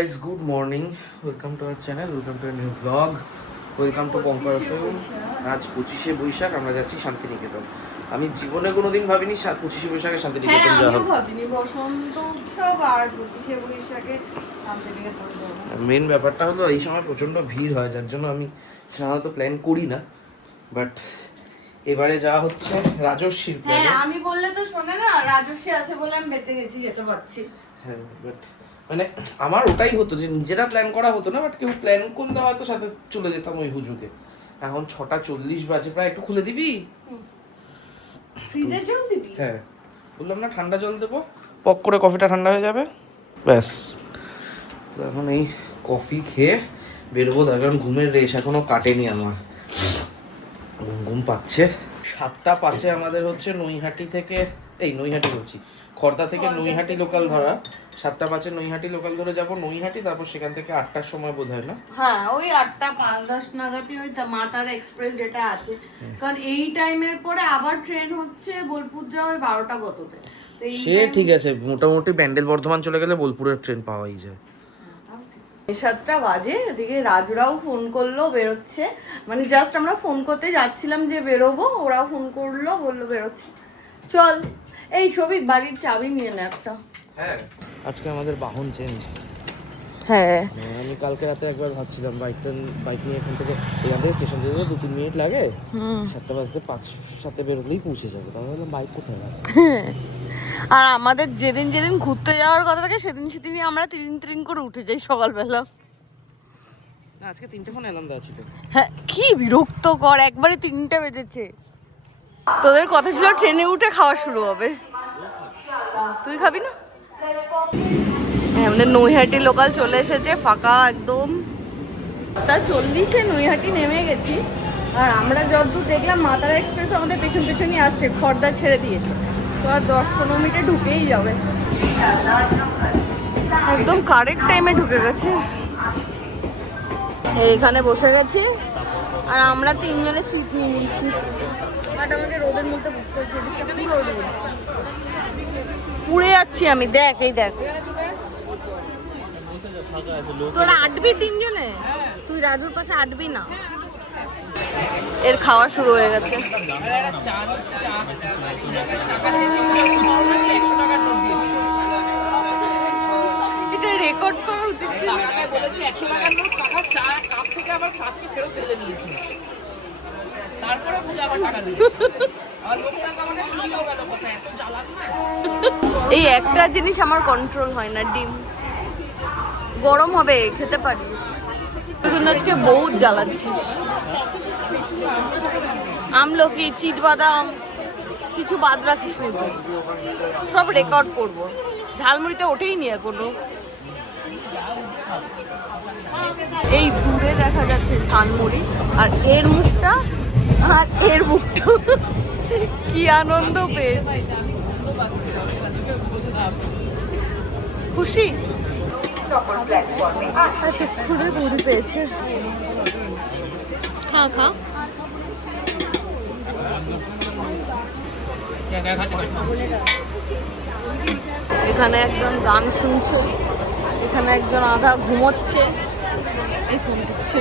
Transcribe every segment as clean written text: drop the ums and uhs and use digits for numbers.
guys, good morning. Welcome to our channel. Welcome to a new vlog. Welcome to Bonker Film. আজ 25শে বৈশাখ আমরা যাচ্ছি শান্তিনিকেতন। আমি জীবনে কোনোদিন ভাবিনি 25শে বৈশাখে শান্তিনিকেতন যাওয়া হবে। হ্যাঁ, আমিও ভাবিনি বসন্ত উৎসব আর 25শে বৈশাখে শান্তিনিকেতন যাব। মেন ব্যাপারটা হলো এই সময় প্রচন্ড ভিড় হয়, যার জন্য আমি সাধারণত প্ল্যান করি না, বাট এবারে যাওয়া হচ্ছে রাজস্বীর প্ল্যানে। হ্যাঁ, আমি বললে তো শোনে না, রাজস্বী আছে বলে আমি বেঁচে গেছি, যেতে পারছি। হ্যাঁ, বাট মানে আমার ওটাই হতো যে নিজেরা প্ল্যান করা হতো না, বাট কেউ প্ল্যান করলে হয়তো সাথে চলে যেতাম ওই হুজুকে। এখন 6:40 বাজে প্রায়, একটু খুলে দিবি? ফ্রিজে জল দিবি? হ্যাঁ, বললাম না ঠান্ডা জল দেবো, পক করে কফিটা ঠান্ডা হয়ে যাবে, ব্যাস। তো এখন এই কফি খেয়ে বেরোবো, তার কারণ ঘুমের রেশ এখনো কাটেনি আমার, ঘুম পাচ্ছে। 7:05 আমাদের হচ্ছে নৈহাটি থেকে, নৈহাটি বলছি, খর্দা থেকে নৈহাটি লোকাল ধরা। 7:05 নৈহাটি লোকাল ধরে যাবো নৈহাটি, তারপর সেখান থেকে 8টার সময় বোধ হয় না? হ্যাঁ, ওই 8:05-10 নাগাদই ওই মাতার এক্সপ্রেস যেটা আছে, কারণ এই টাইমের পরে আবার ট্রেন হচ্ছে বোলপুর যাওয়ার 12টা গততে। সে ঠিক আছে, মোটামুটি ব্যান্ডেল বর্ধমান চলে গেলে বোলপুরের ট্রেন পাওয়াই যায়। 7টা বাজে, এদিকে রাজুরাও ফোন করলো বেরোচ্ছে, মানে জাস্ট আমরা ফোন করতে যাচ্ছিলাম যে বেরোবো, ওরাও ফোন করলো, বললো বেরোচ্ছে, চল। এই সবিক বাড়ির চাবি নিয়ে নে একটা। হ্যাঁ, আজকে আমাদের বাহন চেঞ্জ। হ্যাঁ, আমি কালকে রাতে একবার ভাবছিলাম বাইক নিয়ে এখান থেকে স্টেশন থেকে 2-3 মিনিট লাগে, 7টা বাজতে 5-7 বেরোলেই পৌঁছে যাবে। তাহলে বললাম বাইক কোথায় রাখবো। আর আমাদের যেদিন যেদিন ঘুরতে যাওয়ার কথা থাকে সেদিনই আমরা তিরিন করে উঠে যাই সকালবেলা। না, আজকে 3টে ফোন অ্যালার্ম দেওয়া ছিল। হ্যাঁ, কি বিরক্তকর, একবারে 3টা বেজেছে। তোদের কথা ছিল ট্রেনে উঠে খাওয়া শুরু হবে, তুই খাবি না? হ্যাঁ, আমাদের নৈহাটি লোকাল চলে এসেছে, ফাঁকা একদম। 7:40 নৈহাটি নেমে গেছি, আর আমরা যতদূর দেখলাম মাতারা এক্সপ্রেস আমাদের পেছনই আসছে, খর্দা ছেড়ে দিয়েছে, তো আর 10-15 মিনিটে ঢুকেই যাবে। একদম কারেক্ট টাইমে ঢুকে গেছে। এখানে বসে গেছি, আর আমরা 3 জনের সিট নিয়ে নিয়েছি, বাট আমাকে রোদের মধ্যে বসতে হচ্ছে, পুড়ে যাচ্ছি আমি। দেখ, এই দেখ, তোরা আটবি 3 জনে, তুই রাজুর পাশে আটবি না। এর খাওয়া শুরু হয়ে গেছে। এটা রেকর্ড করা উচিত ছিল। বলেছি 100 টাকার নোট, টাকা চা কাপ থেকে আবার ফ্লাস্কে ফেরত দিয়ে নিয়েছি, তারপরে পূজা আবার টাকা দিয়েছি। আর লোকটা তো আমাদের শুনিও গেল কোথায়, এত জ্বালাক না। এই একটা জিনিস আমার কন্ট্রোল হয় না, ডিম গরম হবে, খেতে পারিস। তুই কিন্তু আজকে বহুত জ্বালাচ্ছিস। আমলকি, চিট বাদাম কিছু বাদ রাখিস নি তুই, সব রেকর্ড করবো। ঝালমুড়িতে ওঠেই নি এখনো। এই দূরে দেখা যাচ্ছে ঝালমুড়ি, আর এর মুখটা কি আনন্দ পেয়েছে, খুশি এতক্ষণে মুড়ি পেয়েছে। খা খা। এখানে একজন গান শুনছে, এখানে একজন আধা ঘুমোচ্ছে, এই ফোন করছে।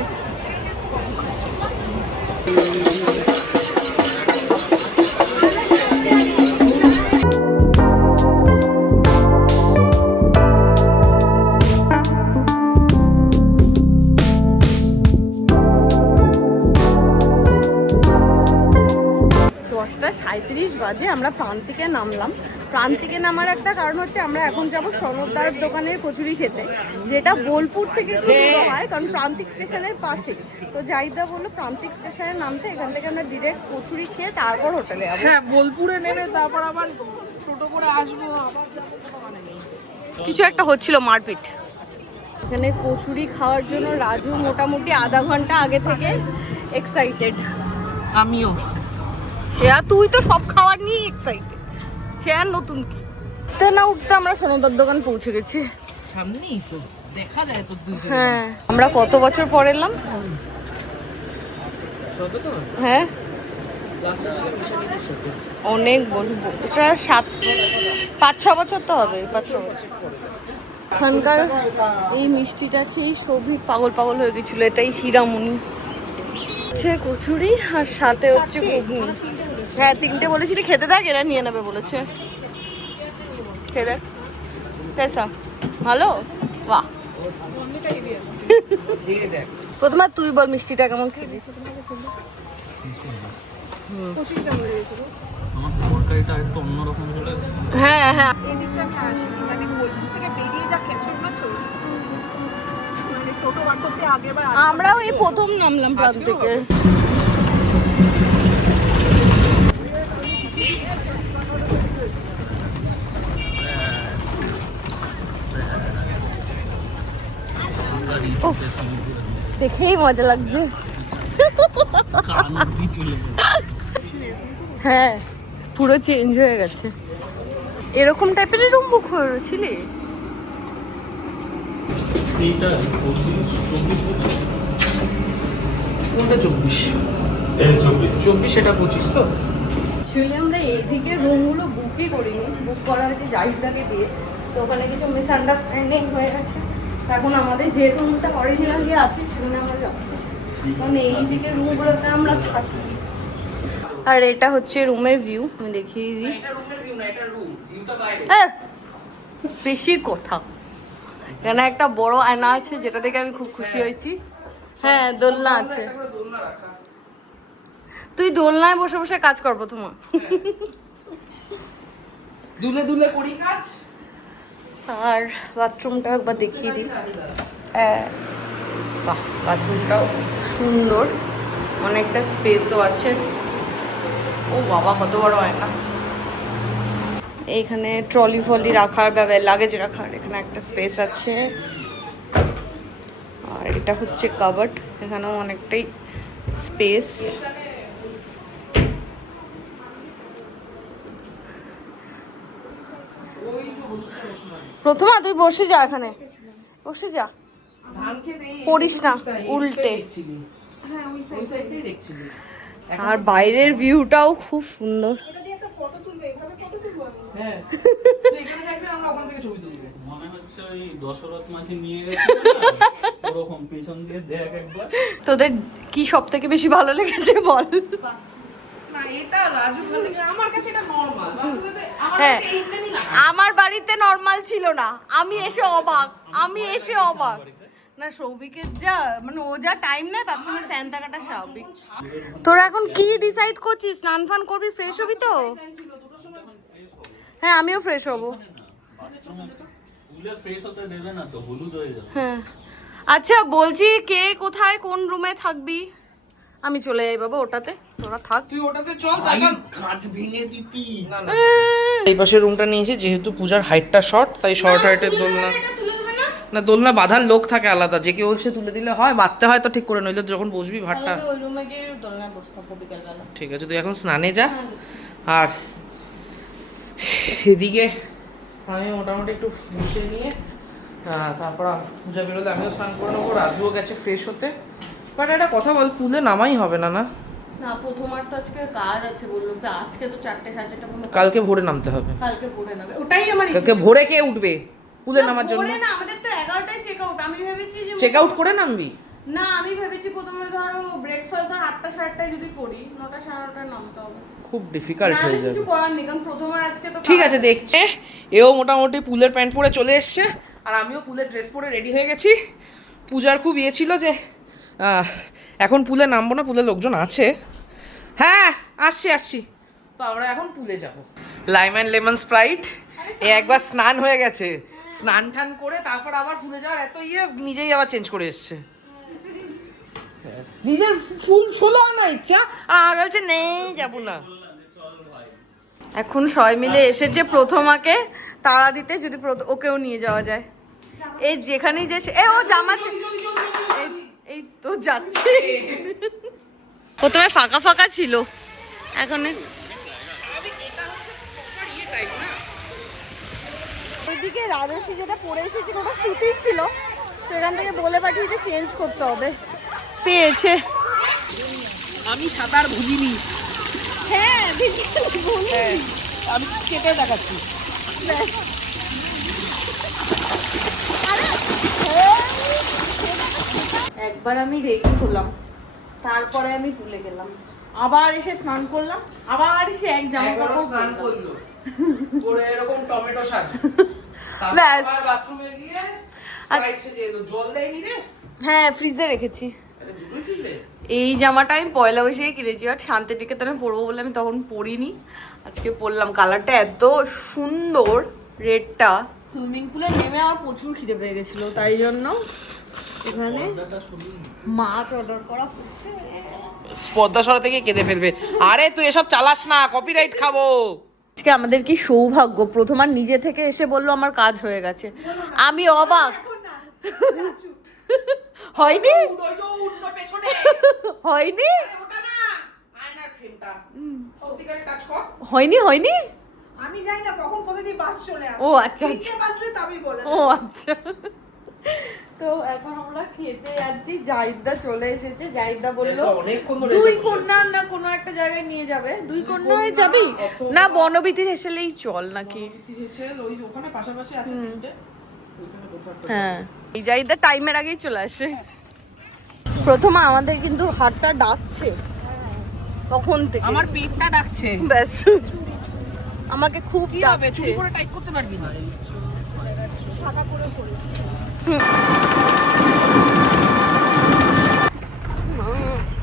বাজে আমরা প্রান্তিকে নামলাম। প্রান্তিকে নামার একটা কারণ হচ্ছে আমরা এখন যাব সনদার দোকানের কচুরি খেতে, যেটা বোলপুর থেকে একটু দূর হয়, কারণ প্রান্তিক স্টেশনের পাশে। তো জাহিদা বললো প্রান্তিক স্টেশনে নামতে, এখান থেকে আমরা ডিরেক্ট কচুরি খেয়ে তারপর হোটেলে যাবো। হ্যাঁ, বোলপুরে নেমে তারপর আবার টোটো করে আসবো। কিছু একটা হচ্ছিল, মারপিট। এখানে কচুরি খাওয়ার জন্য রাজু মোটামুটি আধা ঘন্টা আগে থেকে এক্সাইটেড, আমিও। তুই তো সব খাবার নিয়ে এক্সাইটেড, সে আর নতুন কি। না উঠতে আমরা সোনদার দোকান পৌঁছে গেছি, সামনেই তো দেখা যায় তো। হ্যাঁ, আমরা কত বছর পর এলাম? হ্যাঁ, অনেক বছর, 5-6 বছর তো হবে, 5-6 বছর। এখানকার এই মিষ্টিটা খেয়েই সৌভিক পাগল পাগল হয়ে গেছিল। এটাই হীরামণি, হচ্ছে কচুরি আর সাথে হচ্ছে ঘুগনি। হ্যাঁ 3টে বলেছিলি, খেতে থাক, এরা নিয়ে নেবে বলেছে। খেতে দেখ কেসা, ভালো? বাহ, প্রথমে তুই বল মিষ্টিটা কেমন খেলি? হ্যাঁ হ্যাঁ, আমরাও এই প্রথম নামলাম প্রাণ থেকে। দেখেই মজা লাগছে। হ্যাঁ পুরো চেঞ্জ হয়ে গেছে। এরকম টাইপের রুম বুক করেছিলি? কোনটা 24? 24 এটা 25 তো। অ্যাকচুয়ালি আমরা এইদিকে রুমগুলো বুকই করিনি, বুক করা হয়েছে জাহিদাকে দিয়ে। তো ওখানে কিছু মিসআন্ডারস্ট্যান্ডিং হয়ে গেছে। এখন আমাদের যে রুমটা অরিজিনালি আছে সেখানে আমরা যাচ্ছি, মানে এই দিকের রুমগুলোতে আমরা থাকি। আর এটা হচ্ছে রুমের ভিউ, আমি দেখিয়ে দিই। এটা রুমের ভিউ না, এটা রুম ভিউটা বাইরে। বেশি কথা, এখানে একটা বড় আয়না আছে যেটা দেখে আমি খুব খুশি হয়েছি। হ্যাঁ দোলনা আছে, তুই দোলনায় বসে বসে কাজ কর প্রথম। দুলে দুলে করি কাজ। আর বাথরুমটা একবার দেখিয়ে দিই। বাহ, বাথরুমটাও সুন্দর, অনেকটা স্পেসও আছে। ও বাবা কত বড় আয়না। এইখানে ট্রলি ফলি রাখার বা লাগেজ রাখার এখানে একটা স্পেস আছে। আর এটা হচ্ছে কাবার্ড, এখানেও অনেকটাই স্পেস। প্রথমা তুই বসে যা, এখানে বসে যা, পড়িস না উল্টে। আর বাইরের ভিউটাও খুব সুন্দর। তোদের কি সব থেকে বেশি ভালো লেগেছে বল? হ্যাঁ আমার বাড়িতে নর্মাল ছিল না, আমি এসে অবাক। না সৌভিকের যা মানে ও যা টাইম নেয় বাথরুমের ফ্যান থাকাটা স্বাভাবিক। তোরা এখন কি ডিসাইড করছিস? স্নান ফান করবি, ফ্রেশ হবি তো? হ্যাঁ আমিও ফ্রেশ হবো। হ্যাঁ আচ্ছা বলছি, কে কোথায় কোন রুমে থাকবি? আমি চলে যাই বাবা ওটাতে, তোরা থাক। তুই ওটাতে চল, তখন কাঁচ ভেঙে দিতি। এই পাশে রুমটা নিয়েছি, যেহেতু পূজার হাইটটা শর্ট, তাই শর্ট হাইটের দোলনা। না দোলনা বাঁধার লোক থাকে আলাদা, যে কেউ এসে তুলে দিলে হয়, বাঁধতে হয় তো ঠিক করে, নইলে যখন বসবি ভাতটা। ঠিক আছে তুই এখন স্নানে যা। আর এদিকে আমি মোটামুটি একটু বসে নিয়ে তারপর পূজা বেরোলে আমিও স্নান করে নেবো, রাজুও গেছে ফ্রেশ হতে। বাট একটা কথা বল, পুলে নামাই হবে না? না না প্রথমার তো আজকে কাজ আছে বললো, আজকে তো 4টে 4:30 পর্যন্ত। কালকে ভোরে নামতে হবে। কালকে ভোরে নামবে, ওটাই আমার ইচ্ছে। কালকে ভোরে কে উঠবে পুলে নামার জন্য? ভোরে না, আমাদের তো 11টায় চেক আউট। আমি ভেবেছি যে চেক আউট করে নামবি। না আমি ভেবেছি প্রথমে ধরো ব্রেকফাস্ট ধর 8টা 8:30 যদি করি, 9টা 9:30 নামতে হবে। খুব ডিফিকাল্ট হয়ে যাবে। কিছু করার নেই, কারণ প্রথমার আজকে তো ঠিক আছে দেখছে। এও মোটামুটি পুলের প্যান্ট পরে চলে এসছে, আর আমিও পুলের ড্রেস পরে রেডি হয়ে গেছি। পূজার খুব ইয়ে ছিল যে এখন পুলে নামবো না, পুলে লোকজন আছে। হ্যাঁ আসছি। তো আমরা এখন পুলে যাব। লাইম অ্যান্ড লেমন স্প্রাইট, একবার স্নান হয়ে গেছে, স্নান টান করে তারপর আবার পুলে যাওয়ার এত ইয়ে, নিজেই আবার চেঞ্জ করে এসছে। নিজের ফুল ছোলো আনা ইচ্ছা, আর আগে বলছে নেই যাবো না। এখন সবাই মিলে এসেছে প্রথমাকে তাড়া দিতে, যদি ওকেও নিয়ে যাওয়া যায়। এই যেখানেই যে ও জামা এই তো যাচ্ছে। প্রথমে ফাঁকা ফাঁকা ছিল, এখন ওইদিকে রাজস্বী যেটা পরে এসেছিল ওটা শুটিং ছিল, সেখান থেকে বলে পাঠিয়েছে চেঞ্জ করতে হবে, পেয়েছে। আমি সাঁতার ভুলিনি। হ্যাঁ আমি কেটে দেখাচ্ছি। একবার আমি রেডি হলাম, তারপরে আমি তুলে গেলাম, আবার এসে স্নান করলাম, আবার এসে এক জামা কাপড় স্নান করলো করে এরকম টমেটো সাজ ব্যাস। বাথরুমে গিয়ে জল দেয়নি রে। হ্যাঁ, ফ্রিজে রেখেছি। দুটোই ফ্রিজে। এই জামাটা আমি পয়লা বৈশাখে কিনেছি, বাট শান্তিনিকেতনে পরবো বলে আমি তখন পরিনি, আজকে পরলাম। কালারটা এত সুন্দর, রেডটা। সুইমিং পুলে নেমে আমার প্রচুর খিদে পেয়ে গেছিল, তাই জন্য এখানে মাছ অর্ডার করা হচ্ছে। পদ্মা সরা থেকে কেঁদে ফেলবে। আরে তুই এসব চালাস না, কপিরাইট খাবো। আজকে আমাদের কি সৌভাগ্য, প্রথম আর নিজে থেকে এসে বললো আমার কাজ হয়ে গেছে। আমি অবাক। হয়নি হয়নি হয়নি হয়নি আমি জানি না কখন কোথা দিয়ে বাস চলে আসে। ও আচ্ছা আচ্ছা, বাসলে তবে বলে। ও আচ্ছা। তো এখন আমরা খেতে যাচ্ছি, জাহিদদা চলে এসেছে। জাহিদদা বললো দুই কন্যা না কোনো একটা জায়গায় নিয়ে যাবে। দুই কন্যা হয়ে যাবি না বনবিথি হেসেলেই চল নাকি? ওখানে পাশাপাশি আছে তিনটে, ওইখানে কোথাও একটা। হ্যাঁ, এই জাহিদদা টাইমের আগেই চলে আসে। প্রথমে আমাদের কিন্তু হাতটা ডাকছে তখন থেকে, আমার পেটটা ডাকছে। ব্যাস, আমাকে খুব কি হবে, ডাকছে। চুরি করে টাইপ করতে পারবি না।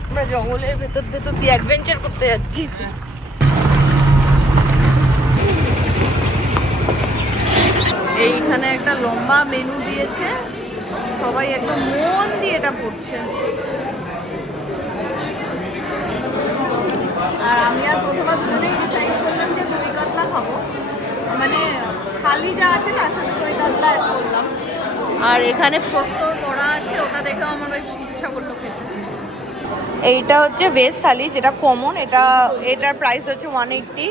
আমরা জঙ্গলের ভেতর ভেতর দিয়ে অ্যাডভেঞ্চার করতে যাচ্ছি। এইখানে একটা লম্বা মেনু দিয়েছে, সবাই একদম মন দিয়ে এটা পড়ছে। আর আমি আর প্রথমে দুজনেই ডিসাইড করলাম যে দই কাতলা খাবো, মানে খালি যা আছে তার সাথে দই কাতলা অ্যাড করলাম। আর এখানে পোস্ত করা আছে, ওটা দেখেও আমার বেশ ইচ্ছা করলো খেতে। এইটা হচ্ছে ভেজ থালি, যেটা কমন। এটার প্রাইস হচ্ছে 180।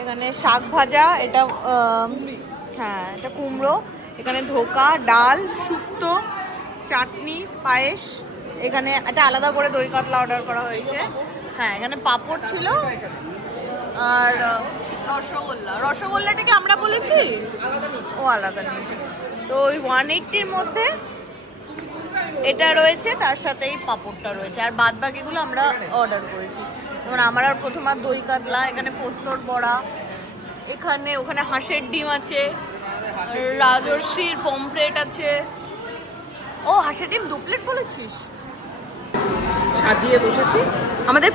এখানে শাক ভাজা, এটা হ্যাঁ এটা কুমড়ো, এখানে ধোকা, ডাল, শুক্তো, চাটনি, পায়েস। এখানে একটা আলাদা করে দই কাতলা অর্ডার করা হয়েছে। হ্যাঁ, এখানে পাঁপড় ছিল আর রসগোল্লাটা কি আমরা বলেছি? ও আলাদা নিয়েছি। তো ওই 180-র মধ্যে এটা রয়েছে, তার সাথে এই পাঁপড়টা রয়েছে, আর বাদ বাকিগুলো আমরা অর্ডার করেছি। যেমন আমার আর প্রথম আর দই কাতলা, এখানে পোস্তর বড়া, ওখানে হাঁসের ডিম আছে, রাজর্ষির পমফ্রেট আছে। ও হাঁসের ডিম 2 প্লেট বলেছিস? সাজিয়ে বসেছি। আমাদের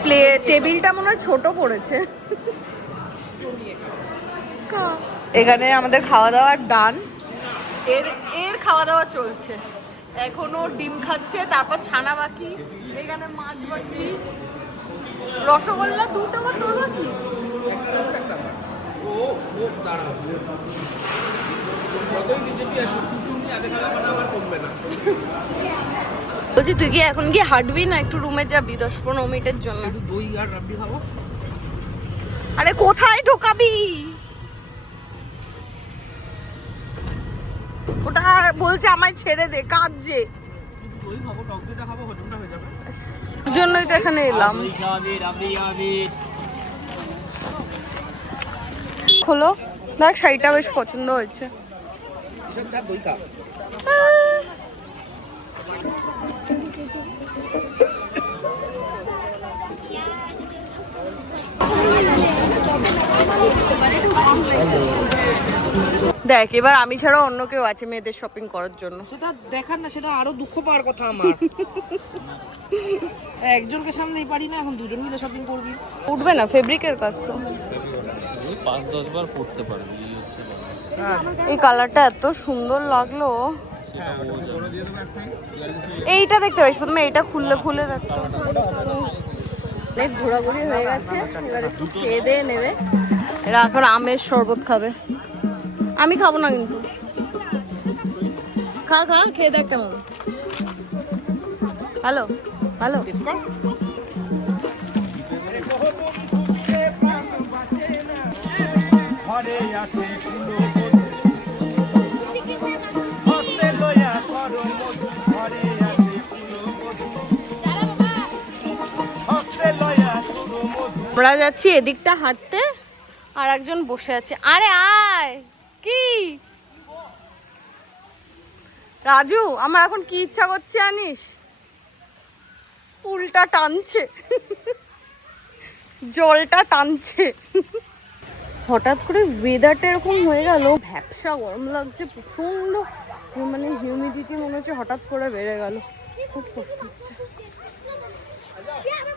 টেবিলটা মনে হয় ছোট পড়েছে। এখানে আমাদের খাওয়া দাওয়ার ডান, এর খাওয়া দাওয়া চলছে এখনো। ডিম খাচ্ছে, তারপর ছানা বাকি, এখানে মাছ বাকি, রসগোল্লা 2টা বা তোর বাকি। ও দাঁড়াও, যতই বিজেপি আসুক, কুসুমকে আগে খাওয়া মানে আমার কমবে না। বলছি তুই কি এখন কি হাঁটবি না একটু রুমে যাবি 10-15 মিনিটের জন্য? একটু দই আর রাবড়ি খাবো। আরে কোথায় ঢোকাবি ওটা? বলছে আমায় ছেড়ে দে, কাঁদছে। দই খাবো, টক দইটা খাবো, হজমটা হয়ে যাবে। ওর জন্যই তো এখানে এলাম। খোলো, দেখ শাড়িটা বেশ পছন্দ হয়েছে। এসব চা দই খা। দেখ এবার আমি ছাড়া অন্য কেউ আছে মেয়েদের শপিং করার জন্য। সেটা দেখার না, সেটা আরো দুঃখ পাওয়ার কথা আমার। একজনকে সামনেই পারি না, এখন দুজন মিলে শপিং করবি। উঠবে না, ফেব্রিকের কাজ তো। 5-10 বার পড়তে পারবি, এই হচ্ছে এই কালারটা এত সুন্দর লাগলো। এইটা দেখতে পাইস, প্রথমে এইটা খুলে দেখতে। অনেক ঘোরাঘুরি হয়ে গেছে, এবার একটু খেয়ে দিয়ে নেবে। এরা এখন আমের শরবত খাবে, আমি খাবো না কিন্তু। খা খেয়ে দেখ কেমন। হ্যালো ঘরে আছে কুলো হস্তে লইয়া করো মধু, ঘরে আছে কুলো হস্তে লইয়া করো মধু। আমরা যাচ্ছি এদিকটা হাঁটতে, আর একজন বসে আছে। আরে আয়, কি রাজু, আমার এখন কি ইচ্ছা করছে জানিস? পুলটা টানছে, জলটা টানছে। হঠাৎ করে ওয়েদারটা এরকম হয়ে গেল, ভ্যাপসা গরম লাগছে প্রচন্ড, মানে হিউমিডিটি মনে হচ্ছে হঠাৎ করে বেড়ে গেল, খুব কষ্ট হচ্ছে।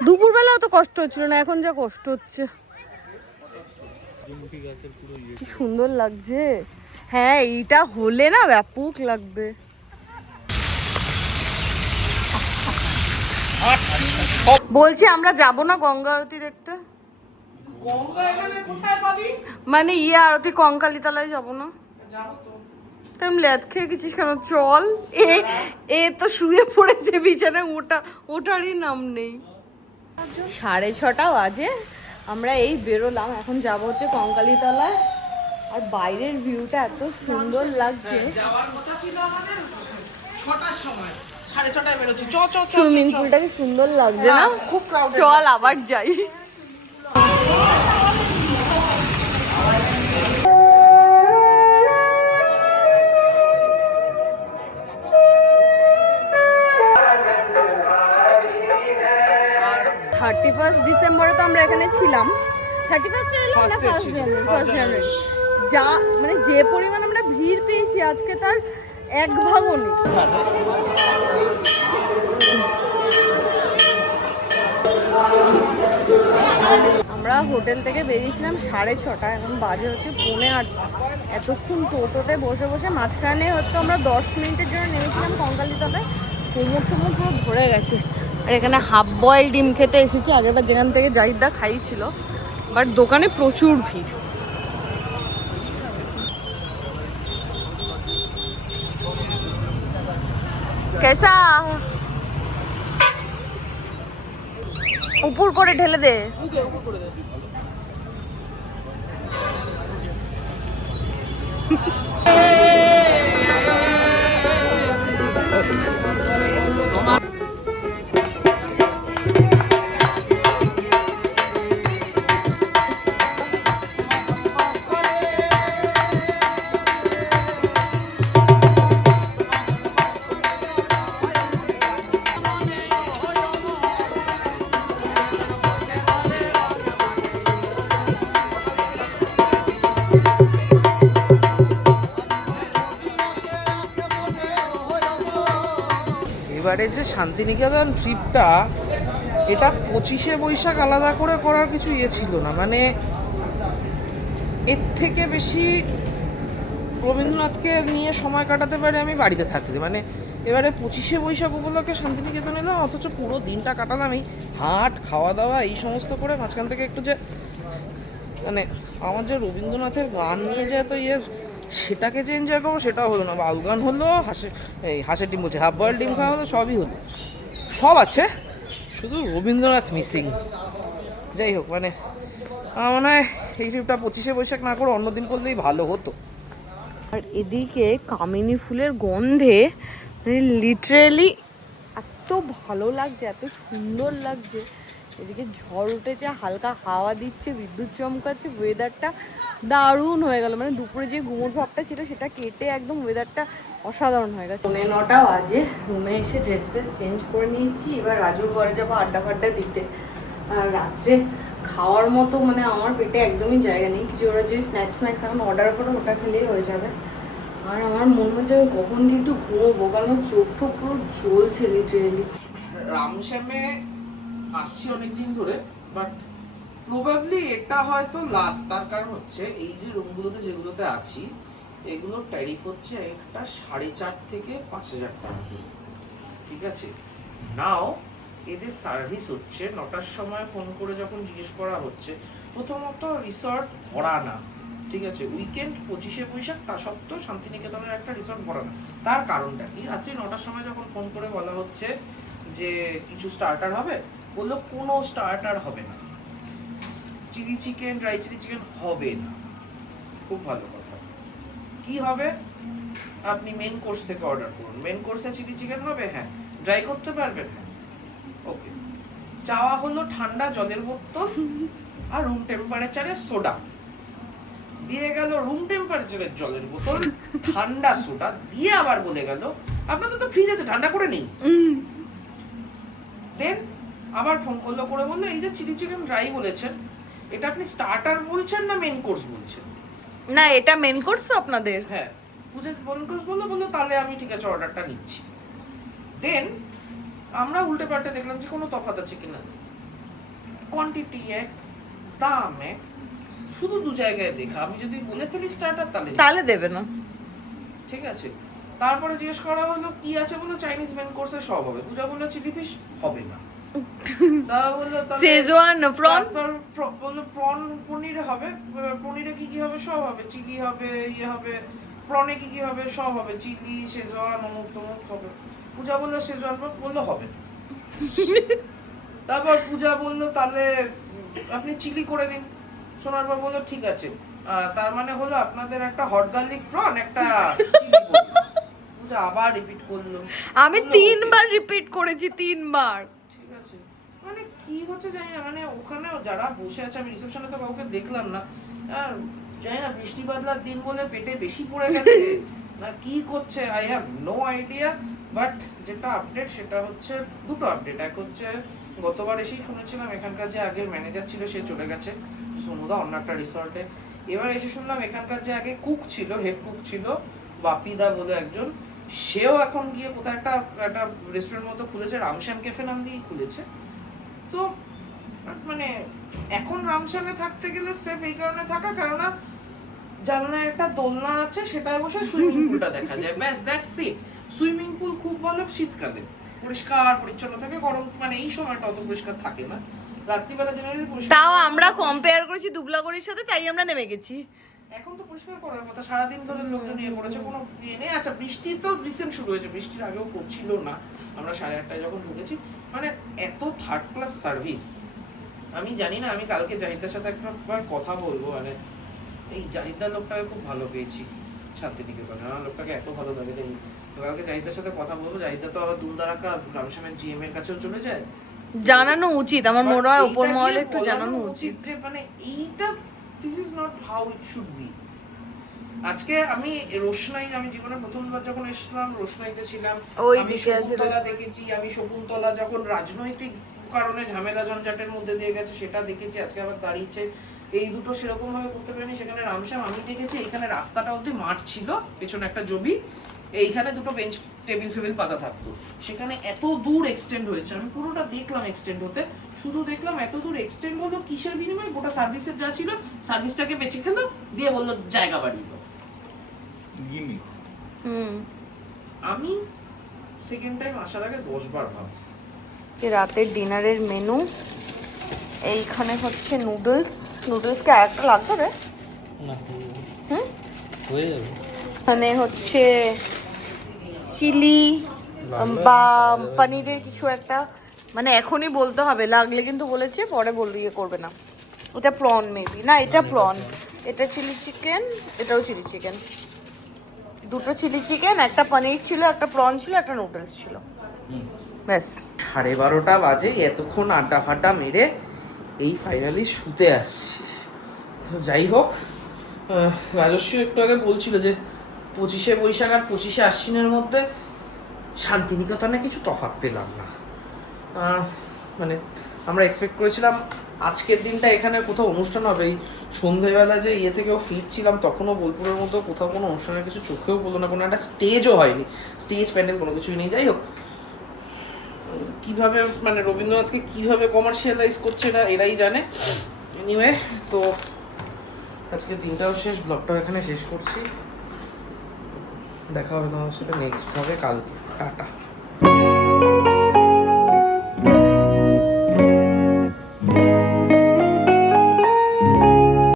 দুপুরবেলা অত কষ্ট হচ্ছিল না, এখন যা কষ্ট হচ্ছে। কি সুন্দর লাগছে। হ্যাঁ এইটা হলে না ব্যাপক লাগবে। বলছি আমরা যাব না গঙ্গা আরতি দেখতে? মানে আরতি কঙ্কালীতলায় যাব না? তুমি লেদ খেয়ে গেছিস কেন? চল। এ তো শুয়ে পড়েছে বিছানায়, ওটারই নাম নেই। 6:30 বাজে, আমরা এই বেরোলাম, এখন যাবো হচ্ছে কঙ্কালীতলায়। আর বাইরের ভিউটা এত সুন্দর লাগছে। যাওয়ার কথা ছিল আমাদের 6টার সময়, 6:30টায় বেরোচ্ছি। সুইমিং পুলটা কি সুন্দর লাগছে না? খুব ক্রাউডেড। চল আবার যাই। আর 31 ডিসেম্বরে তো আমরা এখানে ছিলাম। 31 এলাম না, ফার্স্ট জানুয়ারি। যা মানে যে পরিমাণ আমরা ভিড় পেয়েছি আজকে তার এক ভাগও নেই। আমরা হোটেল থেকে বেরিয়েছিলাম 6:30, এখন বাজে হচ্ছে 8:45। এতক্ষণ টোটোতে বসে বসে মাঝখানে হয়তো আমরা 10 মিনিটের জন্য নেমেছিলাম কঙ্কালীতলায়, কোমর পুরো ধরে গেছে। আর এখানে হাফ বয়েল ডিম খেতে এসেছি, আগেরবার যেখান থেকে জাহিদা খাইছিল, বাট দোকানে প্রচুর ভিড়। কেসা উপর করে ঢেলে দে। এবারের যে শান্তিনিকেতন ট্রিপটা, এটা 25শে বৈশাখ আলাদা করে করার কিছু ছিল না। মানে এর থেকে বেশি রবীন্দ্রনাথকে নিয়ে সময় কাটাতে পারি আমি বাড়িতে থাকলে। মানে এবারে 25শে বৈশাখ উপলক্ষে শান্তিনিকেতন এলাম, অথচ পুরো দিনটা কাটালাম এই হাট, খাওয়া দাওয়া, এই সমস্ত করে। মাঝখান থেকে একটু যে মানে আমার যে রবীন্দ্রনাথের গান নিয়ে যে এত সেটাকে যে এনজয় করবো সেটাও হলো না। বাউল গান হলো, হাঁসের ডিম বলছে, হাফ বয়েল ডিম খাওয়া হলো, সবই হলো, সব আছে, শুধু রবীন্দ্রনাথ মিসিং। যাই হোক, মানে আমার মনে হয় এই ট্রিপটা 25শে বৈশাখ না করে অন্যদিন করলেই ভালো হতো। আর এদিকে কামিনী ফুলের গন্ধে লিটারেলি এত ভালো লাগছে, এত সুন্দর লাগছে। এদিকে ঝড় উঠেছে, হালকা হাওয়া দিচ্ছে, বিদ্যুৎ চমকাচ্ছে, ওয়েদারটা দারুণ হয়ে গেল। মানে দুপুরে যে গুমোট ভাবটা ছিল সেটা কেটে একদম ওয়েদারটা অসাধারণ হয়ে গেছে। 9:30 বাজে, রুমে এসে ড্রেস ফ্রেস চেঞ্জ করে নিয়েছি। এবার রাজুর ঘরে যাবো আড্ডা ফাড্ডা দিতে। আর রাত্রে খাওয়ার মতো মানে আমার পেটে একদমই জায়গা নেই কিছু। ওরা যে স্ন্যাক্স এখন অর্ডার করে ওটা খেলেই হয়ে যাবে। আর আমার মনে হচ্ছে কখন কি একটু ঘুমোবো, কারণ আমার চোখ ঠোক পুরো জ্বলছে লিটারেলি। রামশ্যামে আসছি অনেকদিন ধরে, বাট প্রবাবলি এটা হয়তো লাস্ট। তার কারণ হচ্ছে এই যে রুমগুলোতে যেগুলোতে আছি, এগুলোর ট্যারিফ হচ্ছে একটা 4.5 থেকে 5,000 টাকা। ঠিক আছে, নাও এদের সার্ভিস হচ্ছে 9টার সময় ফোন করে যখন জিজ্ঞেস করা হচ্ছে, প্রথমত রিসর্ট ভরা না। ঠিক আছে, উইকেন্ড 25শে বৈশাখ, তা সত্ত্বেও শান্তিনিকেতনের একটা রিসর্ট ভরা না। তার কারণটা কি? রাত্রি 9টার সময় যখন ফোন করে বলা হচ্ছে যে কিছু স্টার্টার হবে, বললো কোনো স্টার্টার হবে না, chilli chicken, dry chilli chicken হবে না। খুব ভালো কথা। কি হবে? আপনি মেন কোর্স থেকে অর্ডার করুন। মেন কোর্সে চিলি চিকেন হবে, হ্যাঁ। ড্রাই করতে পারবেন, হ্যাঁ, ওকে। চাওয়া হলো ঠান্ডা জলের বোতল আর রুম টেম্পারেচারের সোডা। দিয়ে গেল রুম টেম্পারেচারের জলের বোতল, ঠান্ডা সোডা দিয়ে আবার বলে গেল আপনাদের তো ফ্রিজ আছে, ঠান্ডা করে নিন। দেন আবার ফোন করলো, করে বললো এই যে চিলি চিকেন ড্রাই বলেছেন, এটা আপনি স্টার্টার বলছেন না মেন কোর্স বলছেন? না এটা মেন কোর্স আপনাদের। হ্যাঁ, বুঝে মেন কোর্স বললো তাহলে আমি ঠিক আছে অর্ডারটা নিচ্ছি। দেন আমরা উল্টে পাল্টে দেখলাম যে কোনো তফাৎ আছে কিনা, কোয়ান্টিটি এক, দাম এক, শুধু দু জায়গায় দেখা। আমি যদি বলে ফেলি স্টার্টার তাহলে দেবে না, ঠিক আছে। তারপরে জিজ্ঞেস করা হলো কি আছে, বললো চাইনিজ মেন কোর্সে সব হবে। পূজা বললো চিলি ফিশ হবে না। তা বললো শেজওয়ান প্রন, বললো প্রন পনির হবে, পনিরে কি কি হবে সব হবে, চিলি হবে, ইয়ে হবে, প্রনে কি কি হবে সব হবে, চিলি শেজওয়ান অমুক তমুক হবে। পূজা বললো শেজওয়ান বললো হবে। তারপর পূজা বললো তাহলে আপনি চিলি করে দিন। শোনার পর বললো ঠিক আছে, তার মানে হলো আপনাদের একটা হট গার্লিক প্রন, একটা চিলি পনির। পূজা আবার রিপিট করলো, আমি 3 বার রিপিট করেছি, 3 বার। ঠিক আছে, মানে কি হচ্ছে জানি না, মানে ওখানে যারা বসে আছে, আমি রিসেপশনে তো কাউকে দেখলাম না, আর জানি না বৃষ্টি বাদলার দিন বলে পেটে বেশি পড়ে গেছে না কি করছে, I have no idea. But যেটা আপডেট সেটা হচ্ছে দুটো আপডেট। এক হচ্ছে গতবার এসেই শুনেছিলাম এখানকার যে আগের ম্যানেজার ছিল সে চলে গেছে সমুদা অন্য একটা রিসর্টে। এবার এসে শুনলাম এখানকার যে আগে কুক ছিল, হেড কুক ছিল বাপিদা বলে একজন, সেও এখন গিয়ে কোথাও একটা রেস্টুরেন্ট মতো খুলেছে, রামশ্যাম ক্যাফে নাম দিয়ে খুলেছে। তো মানে এখন রামশ্যামে থাকতে গেলে সেফ এই কারণে থাকা, কেননা জানলায় একটা দোলনা আছে, সেটায় বসে সুইমিং পুলটা দেখা যায়, ব্যাস দ্যাটস ইট। সুইমিং পুল খুব ভালো শীতকালে, পরিষ্কার পরিচ্ছন্ন থাকে, গরম মানে এই সময়টা অত পরিষ্কার থাকে না, রাত্রিবেলা জেনারেলি পরিষ্কার। তাও আমরা কম্পেয়ার করেছি দুবলাগড়ির সাথে, তাই আমরা নেমে গেছি। এখন তো পরিষ্কার করার কথা, সারাদিন ধরে লোকজন ইয়ে করেছে, কোনো ইয়ে নেই। আচ্ছা বৃষ্টি তো রিসেন্ট শুরু হয়েছে, বৃষ্টির আগেও করছিল না, আমরা 8:30টায় যখন ঢুকেছি। মানে এত থার্ড ক্লাস সার্ভিস আমি জানি না। আমি কালকে জাহিদার সাথে একবার কথা বলবো, মানে এই জাহিদার লোকটাকে খুব ভালো পেয়েছি শান্তিনিকেতনে, আমার লোকটাকে এত ভালো লাগে। কালকে জাহিদার সাথে কথা বলবো, জাহিদা তো আবার দুলদারাকা রামশ্যামের জিএম এর কাছেও চলে যায়। জানানো উচিত, আমার মনে হয় উপর মহলে একটু জানানো উচিত যে মানে এইটা this is not how it should be. আজকে আমি রোশনাই, আমি জীবনে প্রথমবার যখন এসেছিলাম রোশনাইতে ছিলাম, আমি শকুন্তলা দেখেছি, আমি শকুন্তলা যখন রাজনৈতিক কারণে ঝামেলা ঝঞ্ঝাটের মধ্যে দিয়ে গেছে সেটা দেখেছি, আজকে আবার দাঁড়িয়েছে। এই দুটো সেরকম ভাবে করতে পারিনি। সেখানে রামশ্যাম আমি দেখেছি, এখানে রাস্তাটা অবধি মাঠ ছিল, পেছনে একটা জমি, এইখানে দুটো বেঞ্চ টেবিল ফেবিল পাতা থাকতো, সেখানে এত দূর এক্সটেন্ড হয়েছে, আমি পুরোটা দেখলাম এক্সটেন্ড হতে। শুধু দেখলাম এত দূর এক্সটেন্ড হলো কিসের বিনিময়ে, গোটা সার্ভিসের যা ছিল সার্ভিসটাকে বেঁচে খেলো, দিয়ে বললো জায়গা বাড়িয়ে দাও। আমি সেকেন্ড টাইম আসার আগে 10 বার ভাব। রাতের ডিনারের মেনু এইখানে হচ্ছে নুডলসকে আর একটা লাগবে রে, না হুম হয়ে যাবে। এখানে হচ্ছে চিলি বা পনিরের কিছু একটা, মানে এখনই বলতে হবে, লাগলে কিন্তু বলেছে পরে বললে ইয়ে করবে না। এটা প্রন মেবি, না এটা প্রন, এটা চিলি চিকেন, এটাও চিলি চিকেন, দুটো চিলি চিকেন, একটা পনির ছিল, একটা প্রন ছিল, একটা নুডলস ছিল, ব্যাস। 12:30 বাজে, এতক্ষণ আড্ডা ফাড্ডা মেরে এই ফাইনালি শুতে আসছি। তো যাই হোক, রাজস্বী একটু আগে বলছিল যে 25শে বৈশাখ আর 25শে আশ্বিনের মধ্যে শান্তিনিকেতনে কিছু তফাৎ পেলাম না। মানে আমরা এক্সপেক্ট করেছিলাম আজকের দিনটা এখানে কোথাও অনুষ্ঠান হবে, এই সন্ধেবেলা যে ইয়ে থেকেও ফিরছিলাম তখনও বোলপুরের মতো কোথাও কোনো অনুষ্ঠানের কিছু চোখেও পড়লো না, কোনো একটা স্টেজও হয়নি, স্টেজ প্যান্ডেল কোনো কিছুই নেই। যাই হোক, কিভাবে মানে রবীন্দ্রনাথকে কিভাবে কমার্শিয়ালাইজ করছে এরাই জানে। এনিওয়ে, তো আজকে দিনটাও শেষ, ব্লগটাও এখানে শেষ করছি। দেখা হবে তোমাদের সাথে নেক্সট ব্লগে কালকে। টাটা।